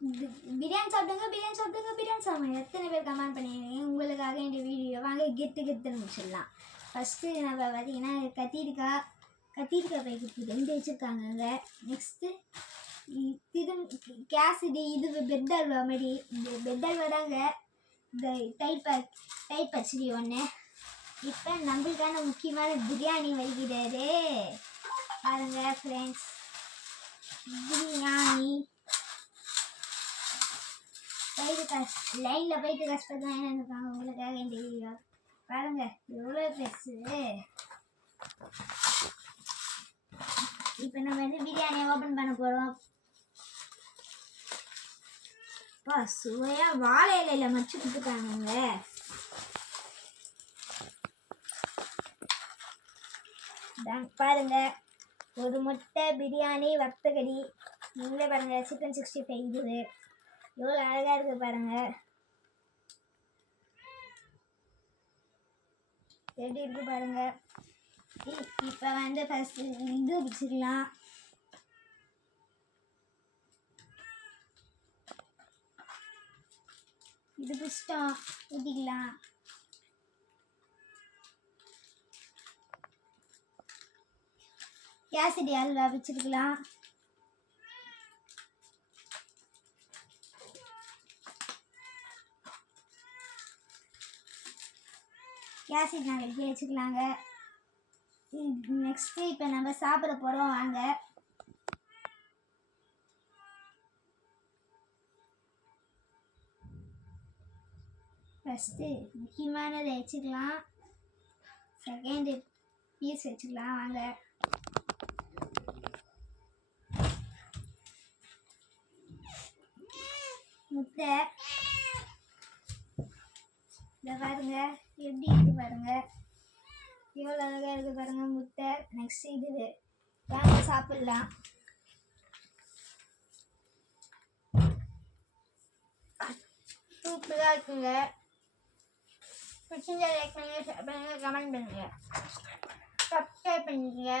பிரியாணி சாப்பிடுங்க. எத்தனை பேர் கமெண்ட் பண்ணியிருக்கீங்க? உங்களுக்காக இந்த வீடியோ வாங்க கெத்துன்னு முடிச்சிடலாம். ஃபஸ்ட்டு நம்ம பார்த்தீங்கன்னா கத்திரிக்காய் பேக்கெட் 2 வச்சுருக்காங்க. நெக்ஸ்ட்டு கேசரி, இது பெட் அல்வா மாதிரி. இந்த பெட் அல்வா தாங்க. இந்த டைப் பச்சடி ஒன்று. இப்போ நம்மளுக்கான முக்கியமான பிரியாணி வைக்கிறாரு பாருங்க ஃப்ரெண்ட்ஸ். பிரியாணி லைனில் போயிட்டு கஷ்டப்பட்டு என்ன இருக்காங்க உங்களுக்காக இந்த வீடியோ பாருங்க. எவ்வளோ பெருசு. இப்போ நம்ம வந்து பிரியாணியை ஓப்பன் பண்ண போகிறோம். சுவையாக வாழை இலையில் மச்சு கொடுத்துருக்காங்க. பாருங்க, ஒரு முட்டை பிரியாணி வத்தக்கறி. நீங்களே பாருங்க, சிக்கன் 65 இது எவ்வளோ அழகாக இருக்குது பாருங்க. எப்படி இருக்கு பாருங்க. இப்போ வந்து ஃபர்ஸ்ட் இது பிடிச்சிக்கலாம். இது பிடிச்சிட்டோம், ஊற்றிக்கலாம். கேசரி அல்வா வச்சுருக்கலாம். கேசரி நாங்கள் எடுத்து வச்சுக்கலாங்க. நெக்ஸ்ட்டு இப்போ நம்ம சாப்பிட போகிறோம் வாங்க. ஃபஸ்ட்டு முக்கியமானதை வச்சுக்கலாம். செகண்டு பீஸ் வச்சுக்கலாம் வாங்க. முட்டை இதை பாருங்க, எப்படி இருக்கு பாருங்க. எவ்வளோ அழகாக இருக்குது பாருங்க முட்டை. நெக்ஸ்ட் இது வாங்க சாப்பிடலாம். சூப்பராக இருக்குங்க. பிடிச்சிருந்தா லைக் பண்ணுங்க, ஷேர் பண்ணுங்க, கமெண்ட் பண்ணுங்க, சப்ஸ்கிரைப் பண்ணிக்கங்க.